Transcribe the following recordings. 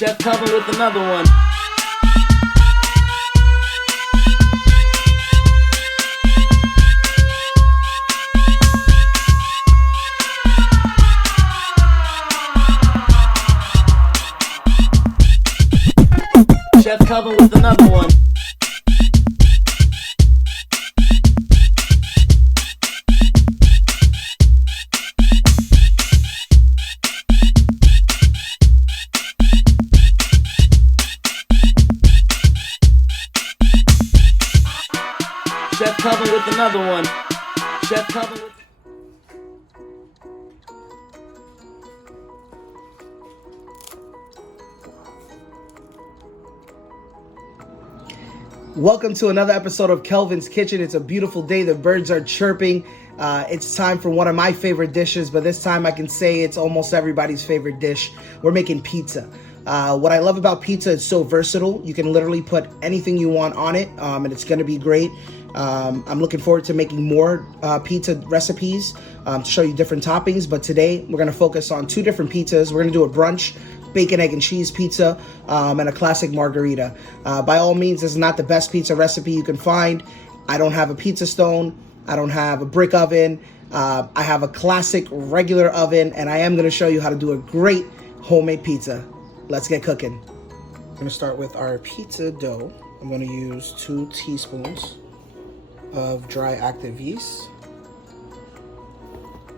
Chef Kelvin with another one. Chef Kelvin with another one. Chef Kelvin with another one. Chef Kelvin with... Welcome to another episode of Kelvin's Kitchen. It's a beautiful day. The birds are chirping. It's time for one of my favorite dishes, but this time I can say it's almost everybody's favorite dish. We're making pizza. What I love about pizza, it's so versatile. You can literally put anything you want on it, and it's going to be great. I'm looking forward to making more pizza recipes to show you different toppings, but today we're going to focus on two different pizzas. We're going to do a brunch bacon, egg, and cheese pizza, and a classic margarita. By all means, this is not the best pizza recipe you can find. I don't have a pizza stone. I don't have a brick oven. I have a classic regular oven, and I am going to show you how to do a great homemade pizza. Let's get cooking. I'm going to start with our pizza dough. I'm going to use 2 teaspoons of dry active yeast.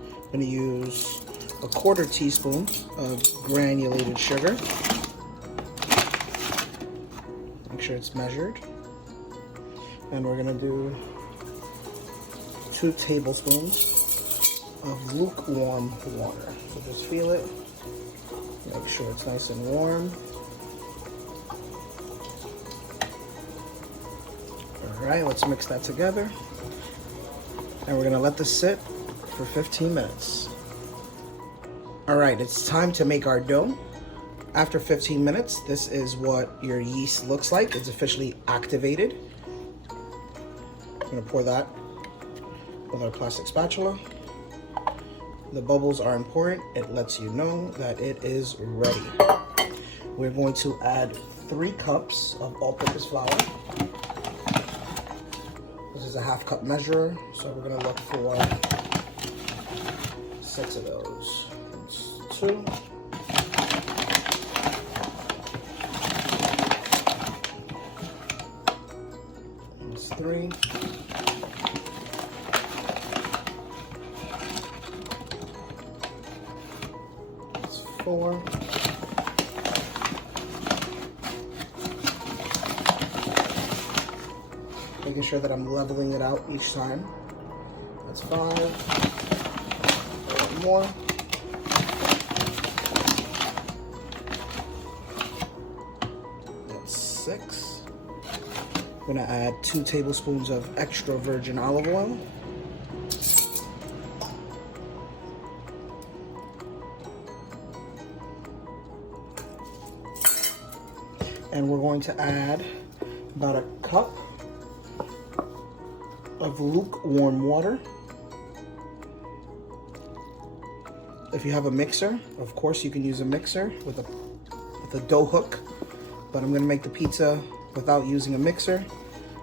I'm going to use a 1/4 teaspoon of granulated sugar. Make sure it's measured. And we're going to do 2 tablespoons of lukewarm water. So just feel it. Make sure it's nice and warm. All right, let's mix that together. And we're gonna let this sit for 15 minutes. All right, it's time to make our dough. After 15 minutes, this is what your yeast looks like. It's officially activated. I'm gonna pour that with our plastic spatula. The bubbles are important. It lets you know that it is ready. We're going to add 3 cups of all-purpose flour. This is a 1/2 cup measure, so we're gonna look for 6 of those. That's 2. That's 3. 4. Making sure that I'm leveling it out each time. That's 5. A little more. That's 6. I'm gonna add 2 tablespoons of extra virgin olive oil. And we're going to add about 1 cup of lukewarm water. If you have a mixer, of course you can use a mixer with a dough hook, but I'm gonna make the pizza without using a mixer,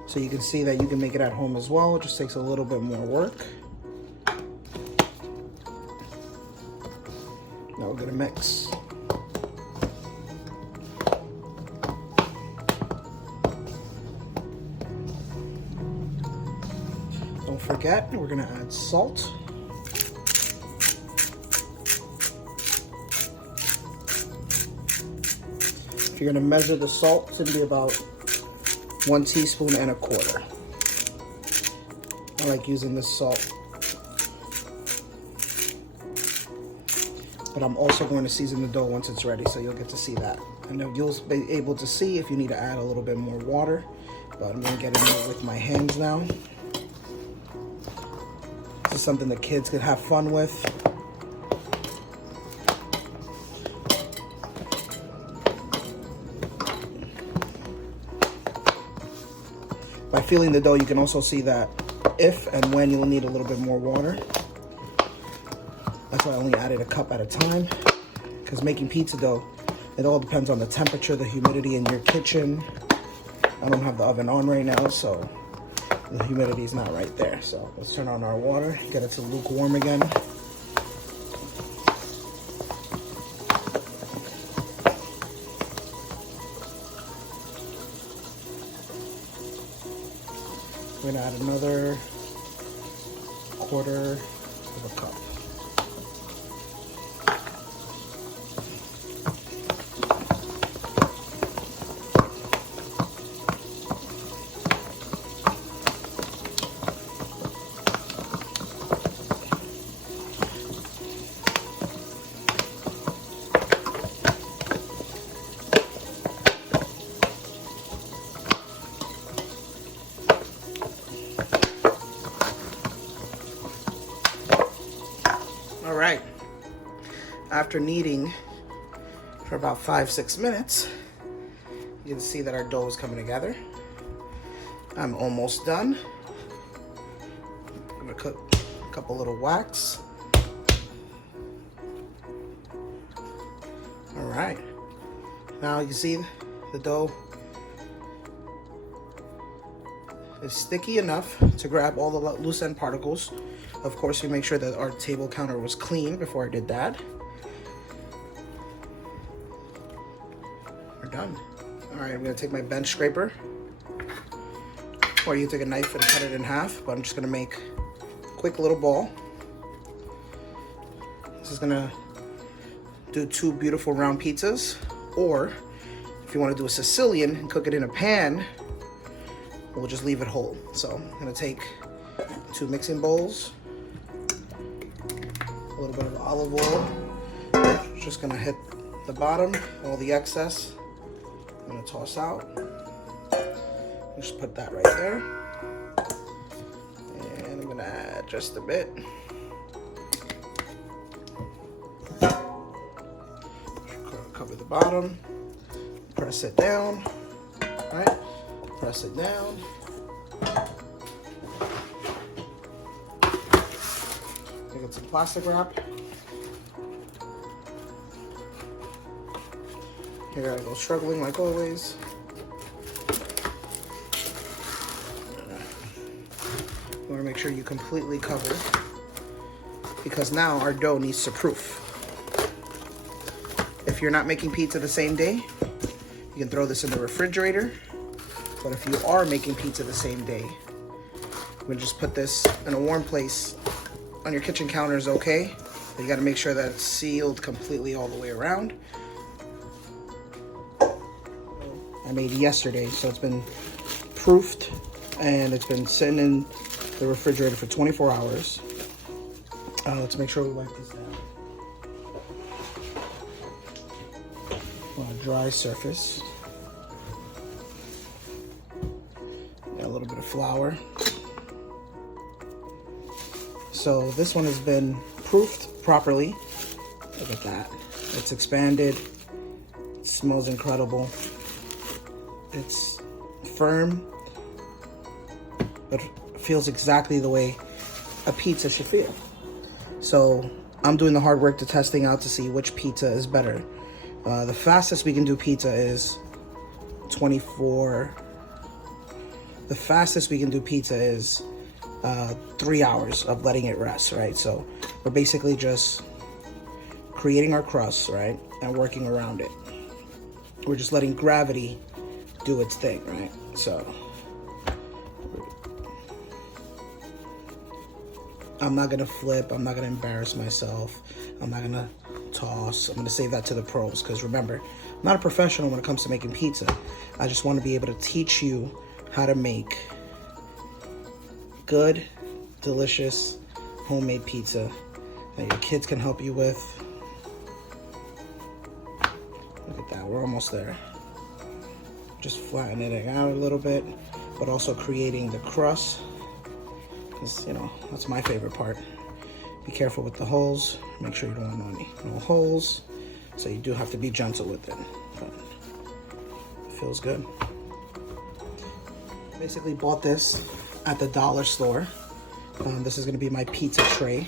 so you can see that you can make it at home as well. It just takes a little bit more work. Now we're gonna mix. Don't forget, we're gonna add salt. If you're gonna measure the salt, it's gonna be about 1 teaspoon and 1/4. I like using this salt. But I'm also going to season the dough once it's ready, so you'll get to see that. And then you'll be able to see if you need to add a little bit more water. But I'm gonna get in there with my hands now. This is something the kids could have fun with. By feeling the dough, you can also see that if and when you'll need a little bit more water. That's why I only added 1 cup at a time, because making pizza dough It all depends on the temperature, the humidity in your kitchen. I don't have the oven on right now, so the humidity is not right there. So let's turn on our water, get it to lukewarm again. We're gonna add another 1/4 of a cup. All right, after kneading for about 5-6 minutes, you can see that our dough is coming together. I'm almost done. I'm gonna cook a couple little whacks. All right, now you can see the dough is sticky enough to grab all the loose end particles. Of course, we make sure that our table counter was clean before I did that. We're done. All right, I'm gonna take my bench scraper, or you take a knife and cut it in half, but I'm just gonna make a quick little ball. This is gonna do 2 beautiful round pizzas, or if you wanna do a Sicilian and cook it in a pan, we'll just leave it whole. So I'm gonna take 2 mixing bowls, a little bit of olive oil. Just gonna hit the bottom, all the excess. I'm gonna toss out. Just put that right there. And I'm gonna add just a bit. Cover the bottom. Press it down. All right. Press it down. Get some plastic wrap. Here I go, struggling like always. You want to make sure you completely cover, because now our dough needs to proof. If you're not making pizza the same day, you can throw this in the refrigerator. But if you are making pizza the same day, we're gonna just put this in a warm place on your kitchen counter is okay. But you gotta make sure that it's sealed completely all the way around. I made yesterday, so it's been proofed and it's been sitting in the refrigerator for 24 hours. Let's make sure we wipe this down. On a dry surface. A little bit of flour. So this one has been proofed properly. Look at that. It's expanded. It smells incredible. It's firm, but feels exactly the way a pizza should feel. So I'm doing the hard work to testing out to see which pizza is better. The fastest we can do pizza is 24. The fastest we can do pizza is 3 hours of letting it rest, right? So we're basically just creating our crust, right? And working around it. We're just letting gravity do its thing, right? So I'm not gonna flip, I'm not gonna embarrass myself, I'm not gonna toss, I'm gonna save that to the pros, because remember, I'm not a professional when it comes to making pizza. I just wanna be able to teach you how to make good, delicious, homemade pizza that your kids can help you with. Look at that, we're almost there. Just flattening it out a little bit, but also creating the crust, because, you know, that's my favorite part. Be careful with the holes. Make sure you don't want no holes. So you do have to be gentle with it, but it feels good. Basically bought this at the dollar store. This is gonna be my pizza tray.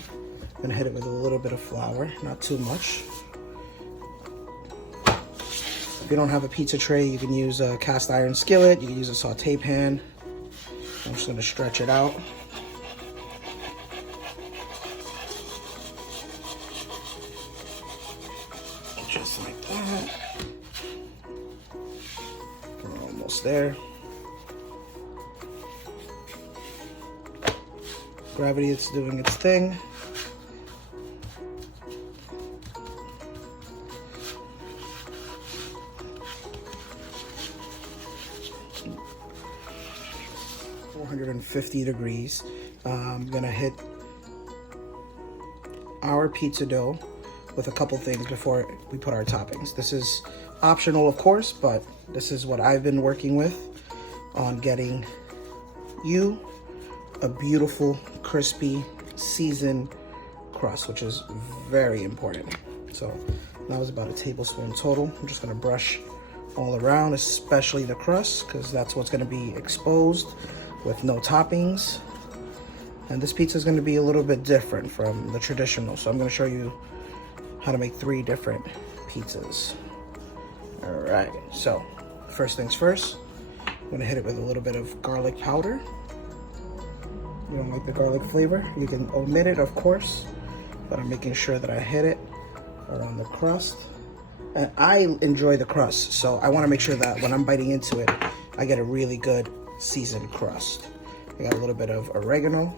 I'm gonna hit it with a little bit of flour, not too much. you don't have a pizza tray, you can use a cast iron skillet, you can use a saute pan. I'm just gonna stretch it out. Just like that. We're almost there. Gravity is doing its thing. .450 degrees. I'm gonna hit our pizza dough with a couple things before we put our toppings. This is optional, of course, but this is what I've been working with on getting you a beautiful, crispy, seasoned crust, which is very important. So that was about a tablespoon total. I'm just gonna brush all around, especially the crust, because that's what's gonna be exposed with no toppings. And this pizza is gonna be a little bit different from the traditional. So I'm gonna show you how to make 3 different pizzas. All right, so first things first, I'm gonna hit it with a little bit of garlic powder. You don't like the garlic flavor, you can omit it, of course, but I'm making sure that I hit it around the crust. And I enjoy the crust, so I wanna make sure that when I'm biting into it, I get a really good seasoned crust. I got a little bit of oregano.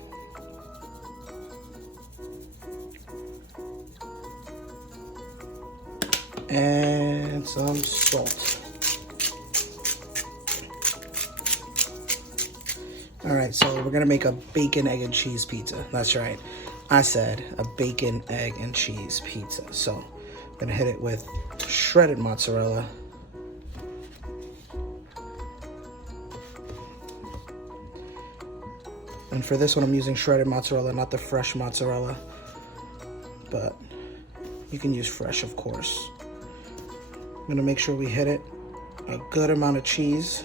And some salt. All right, so we're gonna make a bacon, egg, and cheese pizza. That's right, I said a bacon, egg, and cheese pizza. So I'm gonna hit it with shredded mozzarella. And for this one, I'm using shredded mozzarella, not the fresh mozzarella, but you can use fresh, of course. I'm gonna make sure we hit it a good amount of cheese.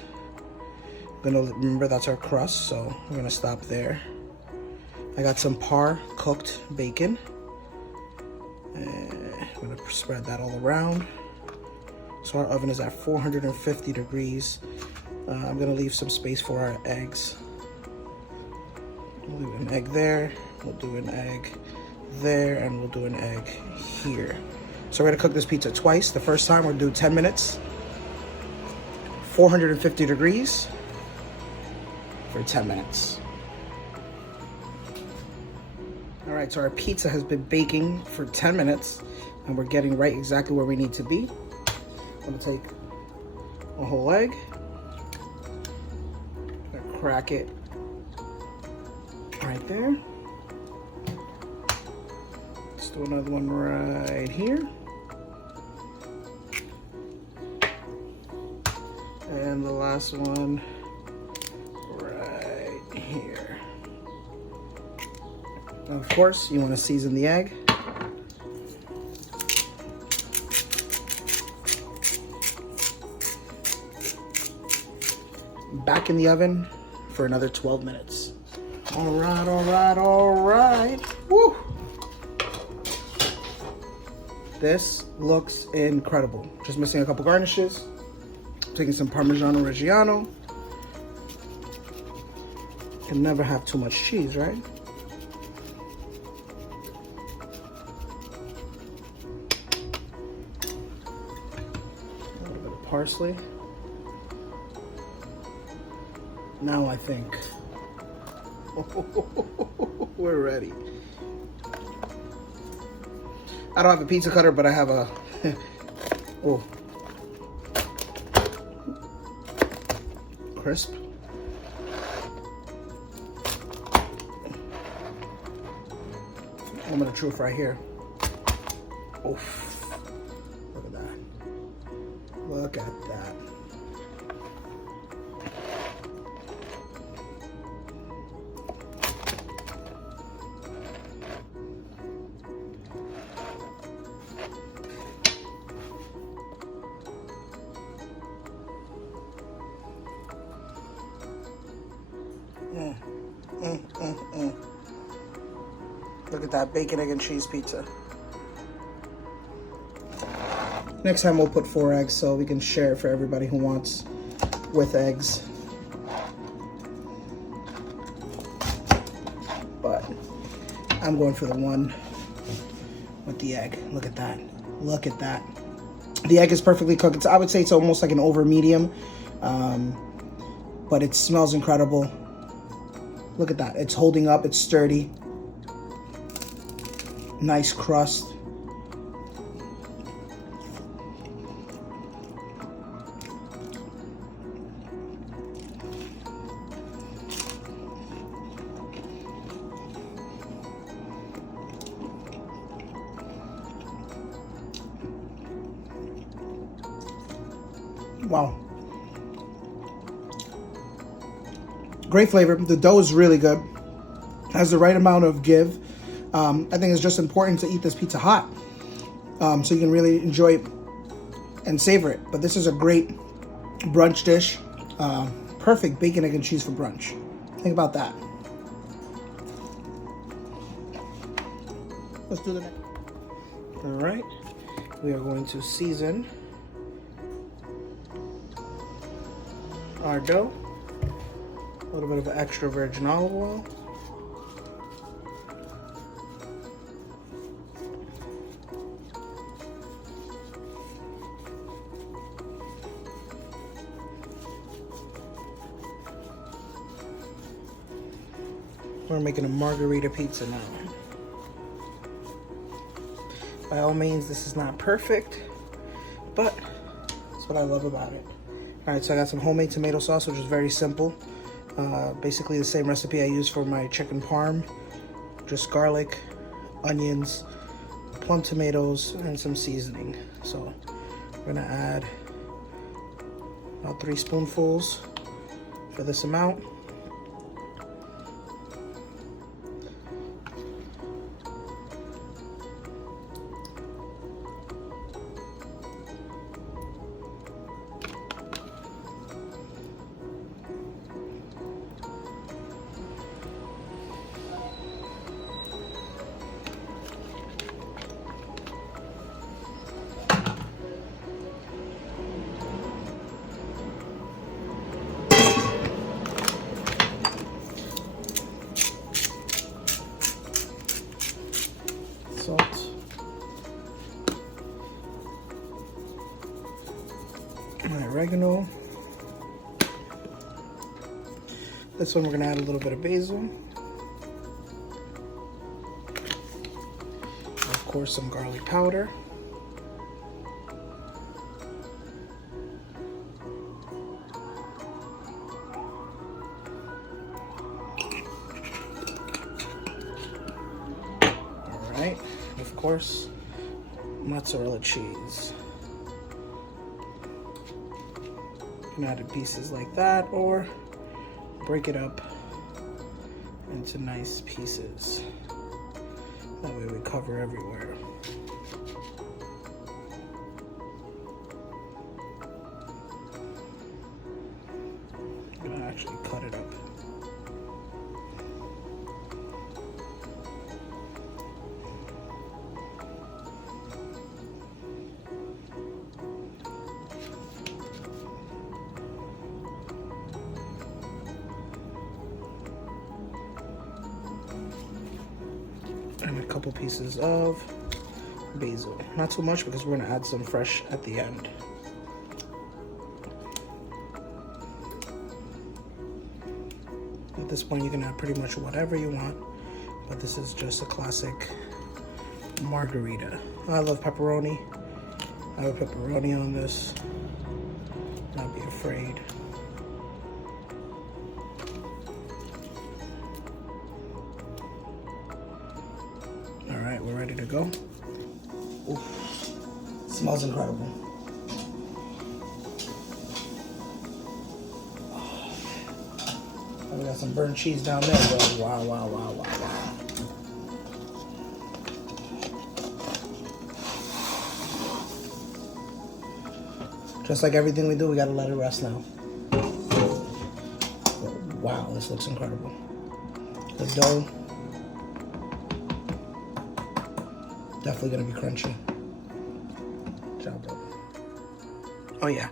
Remember, that's our crust, so we're gonna stop there. I got some par cooked bacon. And I'm gonna spread that all around. So our oven is at 450 degrees. I'm gonna leave some space for our eggs. We'll do an egg there, we'll do an egg there, and we'll do an egg here. So we're gonna cook this pizza twice. The first time we'll do 10 minutes, 450 degrees for 10 minutes. All right, so our pizza has been baking for 10 minutes and we're getting right exactly where we need to be. I'm gonna take a whole egg, I'm gonna crack it right there. Let's do another one right here. And the last one right here. Now, of course, you want to season the egg. Back in the oven for another 12 minutes. All right, all right, all right. Woo! This looks incredible. Just missing a couple garnishes. Taking some Parmigiano Reggiano. Can never have too much cheese, right? A little bit of parsley. Now I think we're ready. I don't have a pizza cutter, but I have a oh, crisp. Moment of truth right here. Oof. Look at that. Look at that. Look at that bacon, egg, and cheese pizza. Next time we'll put 4 eggs so we can share it for everybody who wants with eggs. But I'm going for the one with the egg. Look at that. Look at that. The egg is perfectly cooked. I would say it's almost like an over medium, but it smells incredible. Look at that. It's holding up. It's sturdy. Nice crust. Wow. Great flavor. The dough is really good. Has the right amount of give. I think it's just important to eat this pizza hot, so you can really enjoy it and savor it. But this is a great brunch dish. Perfect bacon, egg, and cheese for brunch. Think about that. Let's do the next. All right. We are going to season our dough. A little bit of extra virgin olive oil. We're making a Margahrita pizza now. By all means, this is not perfect, but that's what I love about it. All right, so I got some homemade tomato sauce, which is very simple. Basically the same recipe I use for my chicken parm. Just garlic, onions, plum tomatoes, and some seasoning. So we're gonna add about 3 spoonfuls for this amount. Salt. My oregano. This one we're going to add a little bit of basil. Of course, some garlic powder. Alright, of course, mozzarella cheese. You can add it pieces like that or break it up into nice pieces. That way we cover everywhere. I'm gonna actually cut it up. And a couple pieces of basil. Not too much because we're going to add some fresh at the end. At this point you can add pretty much whatever you want, but this is just a classic margarita. I love pepperoni. I have pepperoni on this. Not be afraid. Alright, we're ready to go. Ooh, smells incredible. Oh, we got some burnt cheese down there, bro. Wow, wow, wow, wow, wow. Just like everything we do, we gotta let it rest now. Wow, this looks incredible. The dough, definitely gonna be crunchy. Good job, bro. Oh yeah,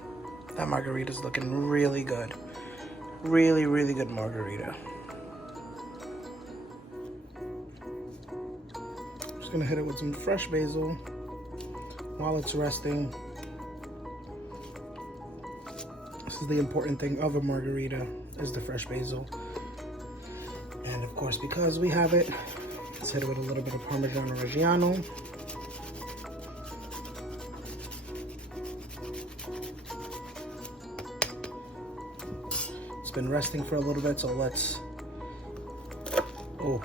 that margarita's looking really good. Really, really good margarita. Just gonna hit it with some fresh basil while it's resting. This is the important thing of a margarita, is the fresh basil. And of course, because we have it, let's hit it with a little bit of Parmesan Reggiano. It's been resting for a little bit, so let's, oh,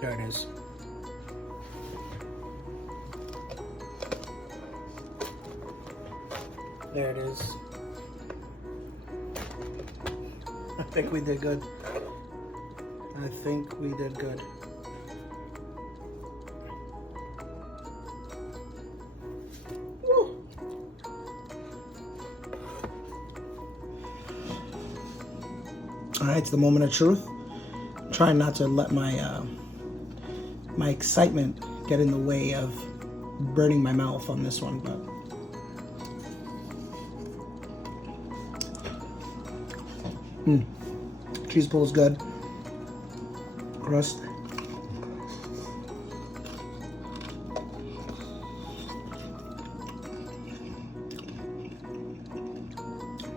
there it is. There it is. I think we did good. I think we did good. Woo. All right, it's the moment of truth. I'm trying not to let my my excitement get in the way of burning my mouth on this one, but cheese pull is good. Crust.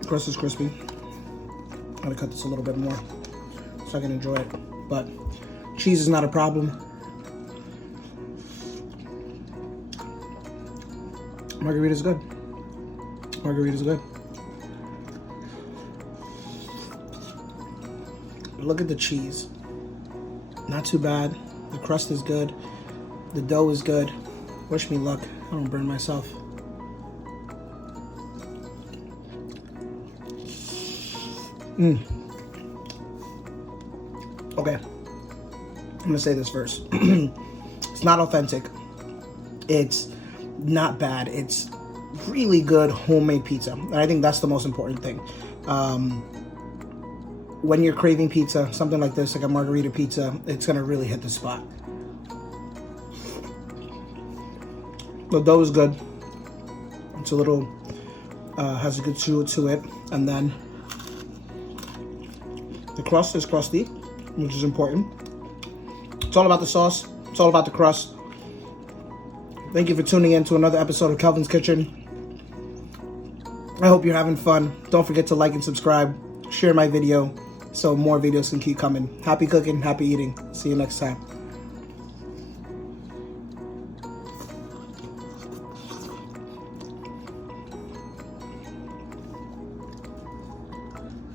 Crust is crispy. I'm gonna cut this a little bit more so I can enjoy it. But cheese is not a problem. Margarita's good. Margarita's good. Look at the cheese. Not too bad. The crust is good. The dough is good. Wish me luck. I don't burn myself. Okay. I'm gonna say this first. It's not authentic. It's not bad. It's really good homemade pizza. And I think that's the most important thing. When you're craving pizza, something like this, like a Margahrita Pizza, it's gonna really hit the spot. The dough is good. It's a little, has a good chew to it. And then the crust is crusty, which is important. It's all about the sauce. It's all about the crust. Thank you for tuning in to another episode of Kelvin's Kitchen. I hope you're having fun. Don't forget to like and subscribe. Share my video so more videos can keep coming. Happy cooking, happy eating. See you next time.